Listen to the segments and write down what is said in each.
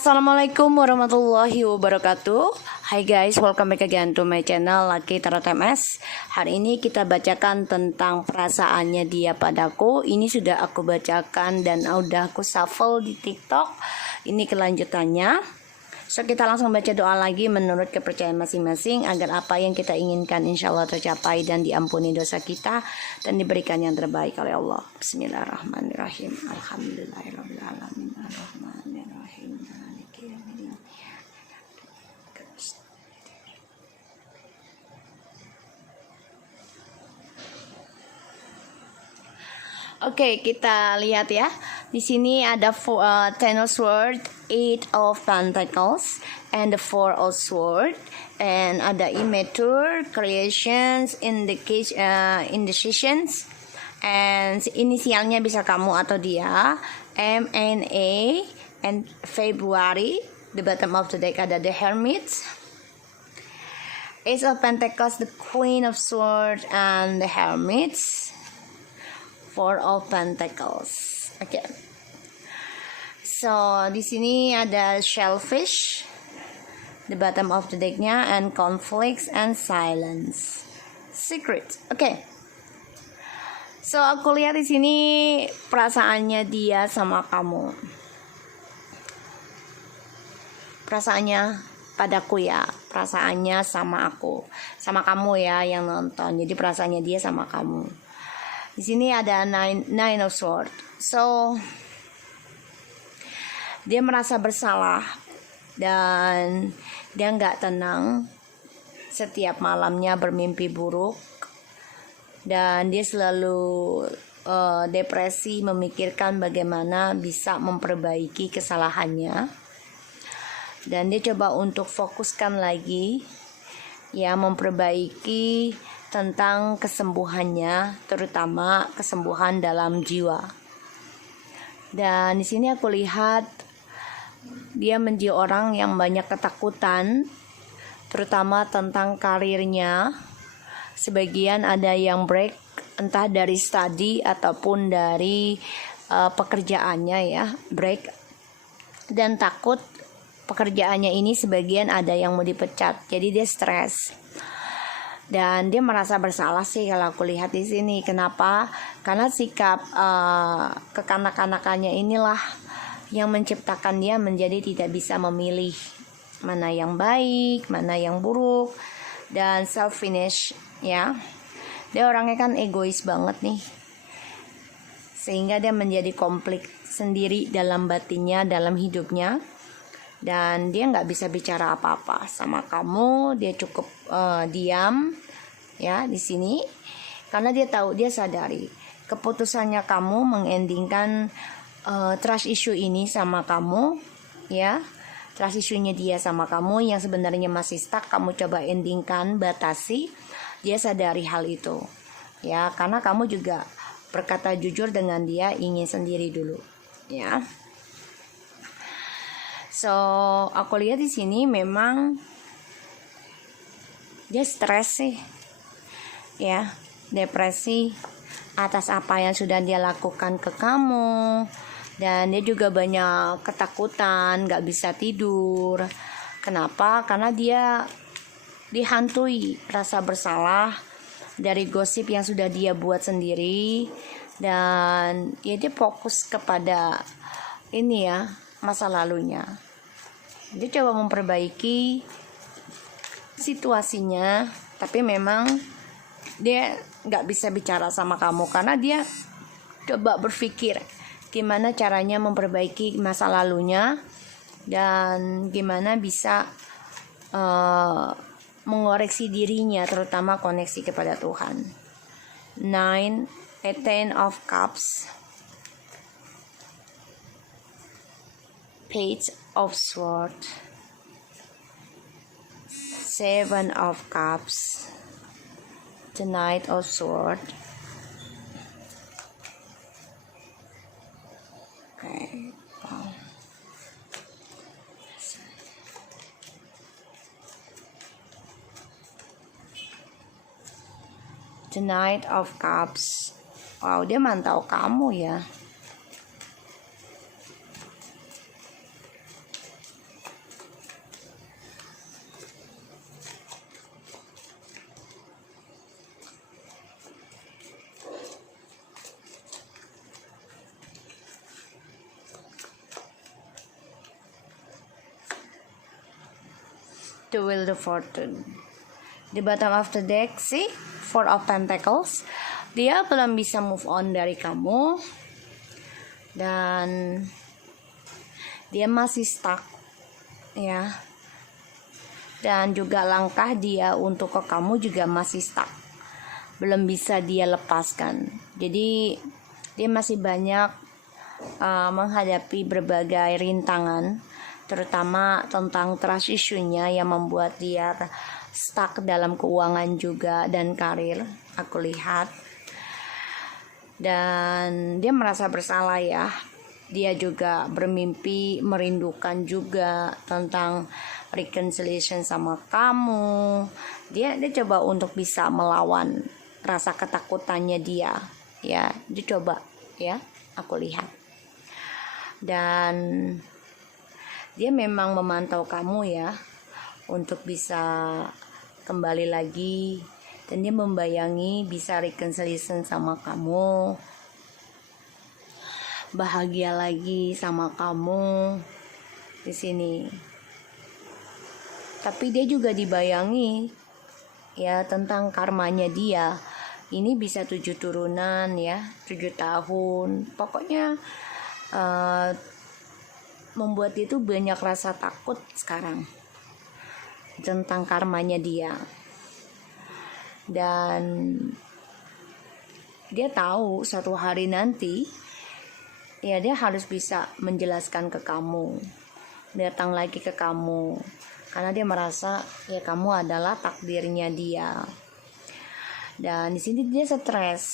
Assalamualaikum warahmatullahi wabarakatuh. Hai guys, welcome back again to my channel Lucky Tarot MS. Hari ini kita bacakan tentang perasaannya dia padaku. Ini sudah aku bacakan dan udah aku shuffle di TikTok. Ini kelanjutannya. So kita langsung baca doa lagi menurut kepercayaan masing-masing agar apa yang kita inginkan insya Allah tercapai dan diampuni dosa kita dan diberikan yang terbaik oleh Allah. Bismillahirrahmanirrahim. Alhamdulillahirrahmanirrahim. Ar-Rahmanirrahim. Oke, kita lihat ya. Di sini ada Ten of Swords, Eight of Pentacles, and the Four of Swords, and ada immature, creations, indecisions, and inisialnya bisa kamu atau dia, MNA, and February. The bottom of the deck ada the Hermit, Ace of Pentacles, the Queen of Swords, and the Hermit. Four of Pentacles. Oke. Okay. So di sini ada Shellfish, the bottom of the decknya, and Conflicts and Silence, Secret. Oke. Okay. So aku lihat di sini perasaannya dia sama kamu. Perasaannya padaku ya, perasaannya sama aku, sama kamu ya yang nonton. Jadi perasaannya dia sama kamu. Di sini ada nine of Swords. So dia merasa bersalah dan dia nggak tenang. Setiap malamnya bermimpi buruk dan dia selalu depresi, memikirkan bagaimana bisa memperbaiki kesalahannya. Dan dia coba untuk fokuskan lagi, ya, memperbaiki tentang kesembuhannya, terutama kesembuhan dalam jiwa. Dan di sini aku lihat dia menjadi orang yang banyak ketakutan, terutama tentang karirnya. Sebagian ada yang break, entah dari studi ataupun dari pekerjaannya ya, break. Dan takut pekerjaannya ini sebagian ada yang mau dipecat, jadi dia stres. Dan dia merasa bersalah sih kalau aku lihat di sini. Kenapa? Karena sikap kekanak-kanakannya inilah yang menciptakan dia menjadi tidak bisa memilih mana yang baik, mana yang buruk, dan self-finish ya. Dia orangnya kan egois banget nih, sehingga dia menjadi konflik sendiri dalam batinnya, dalam hidupnya. Dan dia nggak bisa bicara apa-apa sama kamu. Dia cukup diam ya di sini karena dia tahu, dia sadari keputusannya kamu mengendingkan trust issue ini sama kamu ya. Trust issue-nya dia sama kamu yang sebenarnya masih stuck, kamu coba endingkan, batasi. Dia sadari hal itu ya, karena kamu juga berkata jujur dengan dia, ingin sendiri dulu ya. So, aku lihat di sini memang dia stres sih, ya, depresi atas apa yang sudah dia lakukan ke kamu, dan dia juga banyak ketakutan, gak bisa tidur. Kenapa? Karena dia dihantui rasa bersalah dari gosip yang sudah dia buat sendiri, dan ya dia fokus kepada ini ya, masa lalunya. Dia coba memperbaiki situasinya, tapi memang dia nggak bisa bicara sama kamu karena dia coba berpikir gimana caranya memperbaiki masa lalunya dan gimana bisa mengoreksi dirinya, terutama koneksi kepada Tuhan. Ten of Cups, Page of Swords, Seven of Cups, the Knight of Swords. Okay. Wow. The Knight of Cups. Wow, dia mantau kamu ya. the Wheel of Fortune. Di bottom of the deck, see, Four of Pentacles. Dia belum bisa move on dari kamu, dan dia masih stuck, ya. Dan juga langkah dia untuk ke kamu juga masih stuck, belum bisa dia lepaskan. Jadi dia masih banyak menghadapi berbagai rintangan, terutama tentang trust issue-nya yang membuat dia stuck dalam keuangan juga dan karir, aku lihat. Dan dia merasa bersalah, ya. Dia juga bermimpi, merindukan juga tentang reconciliation sama kamu. Dia coba untuk bisa melawan rasa ketakutannya dia, ya. Dia coba, ya, aku lihat. Dan dia memang memantau kamu, ya, untuk bisa kembali lagi. Dan dia membayangi bisa reconciliation sama kamu, bahagia lagi sama kamu di sini. Tapi dia juga dibayangi, ya, tentang karmanya dia. Ini bisa 7 turunan, ya, 7 tahun. Pokoknya membuat dia tuh banyak rasa takut sekarang tentang karmanya dia. Dan dia tahu suatu hari nanti, ya, dia harus bisa menjelaskan ke kamu, datang lagi ke kamu, karena dia merasa, ya, kamu adalah takdirnya dia. Dan di sini dia stres,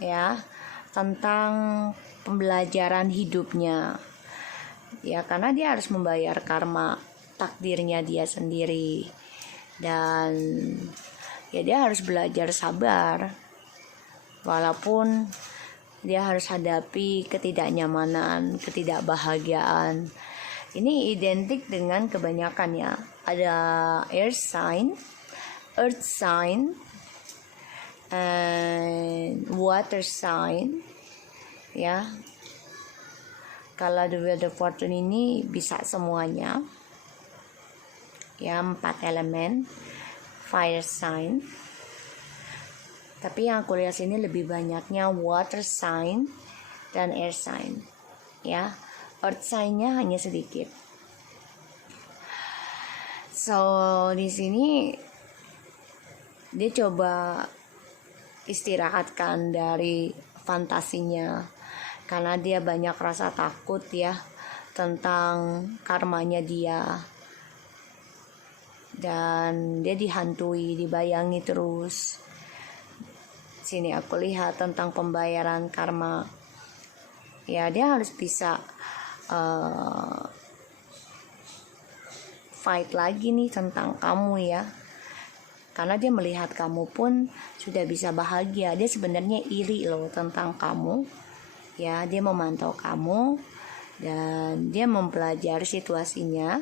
ya, tentang pembelajaran hidupnya, ya, karena dia harus membayar karma takdirnya dia sendiri. Dan ya, dia harus belajar sabar, walaupun dia harus hadapi ketidaknyamanan, ketidakbahagiaan. Ini identik dengan kebanyakan, ya. Ada air sign, earth sign, and water sign, ya. Kalau the Wheel of Fortune ini bisa semuanya, ya, 4 elemen. Fire sign, tapi yang aku lihat sini lebih banyaknya water sign dan air sign, ya. Earth sign-nya hanya sedikit. So di sini dia coba istirahatkan dari fantasinya, karena dia banyak rasa takut, ya, tentang karmanya dia. Dan dia dihantui, dibayangi terus. Sini aku lihat tentang pembayaran karma, ya. Dia harus bisa fight lagi nih tentang kamu, ya, karena dia melihat kamu pun sudah bisa bahagia. Dia sebenarnya iri loh tentang kamu, ya. Dia memantau kamu dan dia mempelajari situasinya,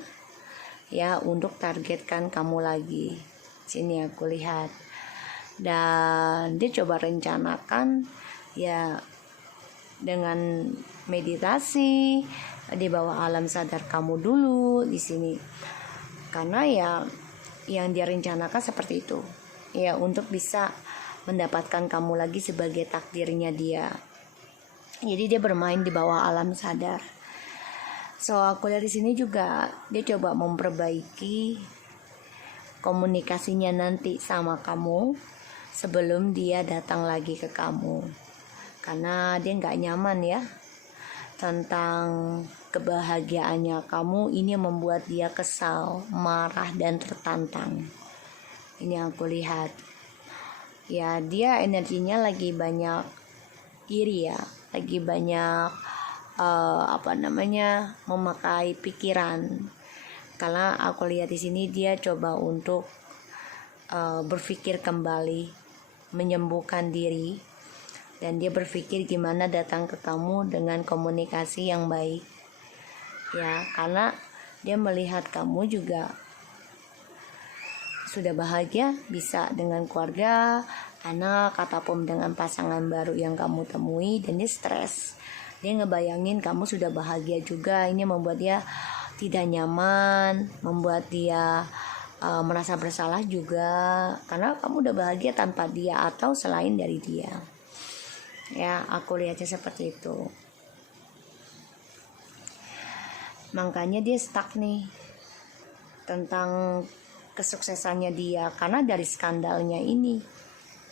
ya, untuk targetkan kamu lagi. Sini aku lihat. Dan dia coba rencanakan, ya, dengan meditasi di bawah alam sadar kamu dulu di sini. Karena, ya, yang dia rencanakan seperti itu, ya, untuk bisa mendapatkan kamu lagi sebagai takdirnya dia. Jadi dia bermain di bawah alam sadar. So aku dari sini juga dia coba memperbaiki komunikasinya nanti sama kamu sebelum dia datang lagi ke kamu, karena dia nggak nyaman, ya, tentang kebahagiaannya kamu. Ini membuat dia kesal, marah, dan tertantang. Ini aku lihat, ya. Dia energinya lagi banyak iri, ya, lagi banyak memakai pikiran. Karena aku lihat di sini dia coba untuk berpikir kembali, menyembuhkan diri, dan dia berpikir gimana datang ke kamu dengan komunikasi yang baik, ya, karena dia melihat kamu juga sudah bahagia, bisa dengan keluarga, anak, ataupun dengan pasangan baru yang kamu temui, dan dia stres. Dia ngebayangin kamu sudah bahagia juga. Ini membuat dia tidak nyaman, membuat dia merasa bersalah juga karena kamu udah bahagia tanpa dia atau selain dari dia. Ya, aku lihatnya seperti itu. Makanya dia stuck nih tentang kesuksesannya dia karena dari skandalnya ini.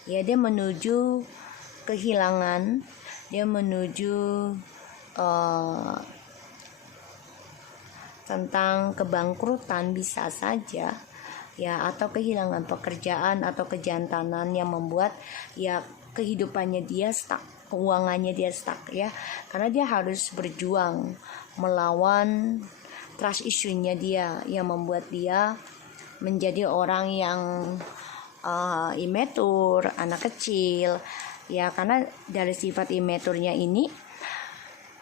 Ya, dia menuju kehilangan, dia menuju tentang kebangkrutan bisa saja ya, atau kehilangan pekerjaan atau kejantanan yang membuat ya kehidupannya dia stuck, keuangannya dia stuck ya, karena dia harus berjuang melawan trust issue-nya dia yang membuat dia menjadi orang yang imatur, anak kecil ya, karena dari sifat imaturnya ini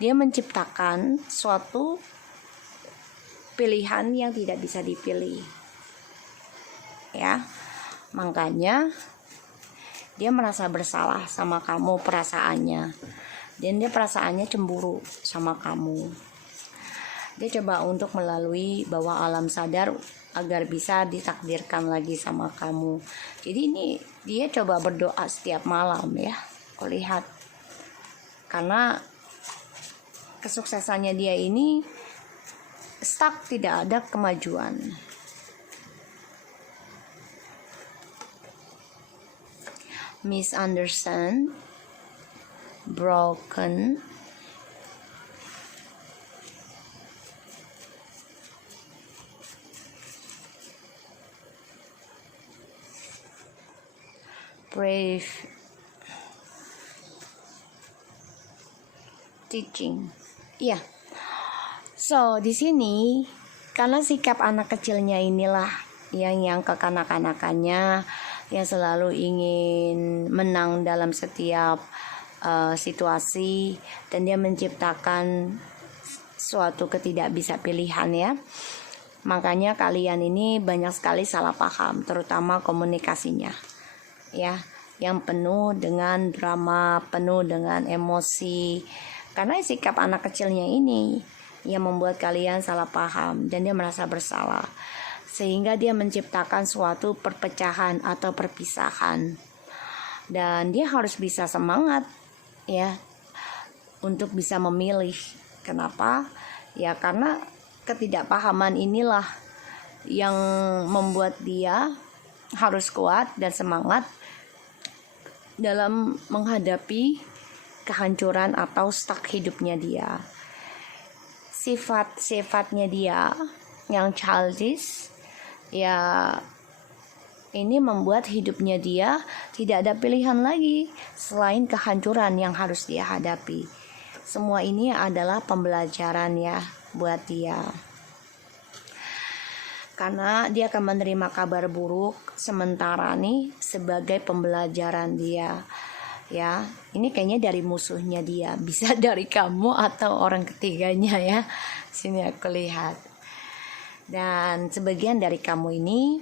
dia menciptakan suatu pilihan yang tidak bisa dipilih ya. Makanya dia merasa bersalah sama kamu perasaannya, dan dia perasaannya cemburu sama kamu. Dia coba untuk melalui bawah alam sadar agar bisa ditakdirkan lagi sama kamu. Jadi ini dia coba berdoa setiap malam ya, aku lihat, karena kesuksesannya dia ini stuck, tidak ada kemajuan. Misunderstand, broken, brave, teaching. Iya. So, di sini karena sikap anak kecilnya inilah yang kekanak-kanakannya, yang selalu ingin menang dalam setiap situasi, dan dia menciptakan suatu ketidakbisa pilihan ya. Makanya kalian ini banyak sekali salah paham, terutama komunikasinya ya, yang penuh dengan drama, penuh dengan emosi, karena sikap anak kecilnya ini yang membuat kalian salah paham dan dia merasa bersalah, sehingga dia menciptakan suatu perpecahan atau perpisahan. Dan dia harus bisa semangat ya untuk bisa memilih. Kenapa? Ya karena ketidakpahaman inilah yang membuat dia harus kuat dan semangat dalam menghadapi kehancuran atau stuck hidupnya dia. Sifat-sifatnya dia yang childish ya, ini membuat hidupnya dia tidak ada pilihan lagi selain kehancuran yang harus dia hadapi. Semua ini adalah pembelajaran ya buat dia, karena dia akan menerima kabar buruk sementara nih sebagai pembelajaran dia ya. Ini kayaknya dari musuhnya dia, bisa dari kamu atau orang ketiganya ya. Sini aku lihat. Dan sebagian dari kamu ini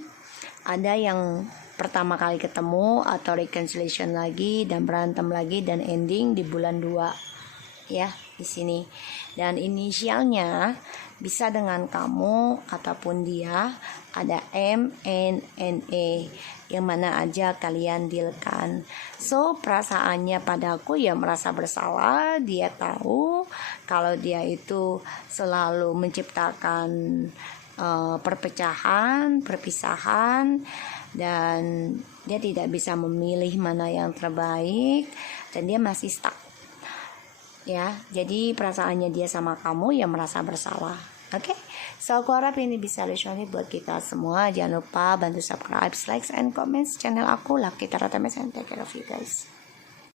ada yang pertama kali ketemu atau reconciliation lagi dan berantem lagi dan ending di bulan 2 ya di sini. Dan inisialnya bisa dengan kamu ataupun dia, ada M, N, E, yang mana aja kalian dealkan. So perasaannya padaku ya merasa bersalah. Dia tahu kalau dia itu selalu menciptakan perpecahan, perpisahan, dan dia tidak bisa memilih mana yang terbaik, dan dia masih stuck ya. Jadi perasaannya dia sama kamu ya merasa bersalah. Oke, so aku harap ini bisa resonate buat kita semua. Jangan lupa bantu subscribe, likes, and comments channel aku, Lucky Tarot MS, and take care of you guys.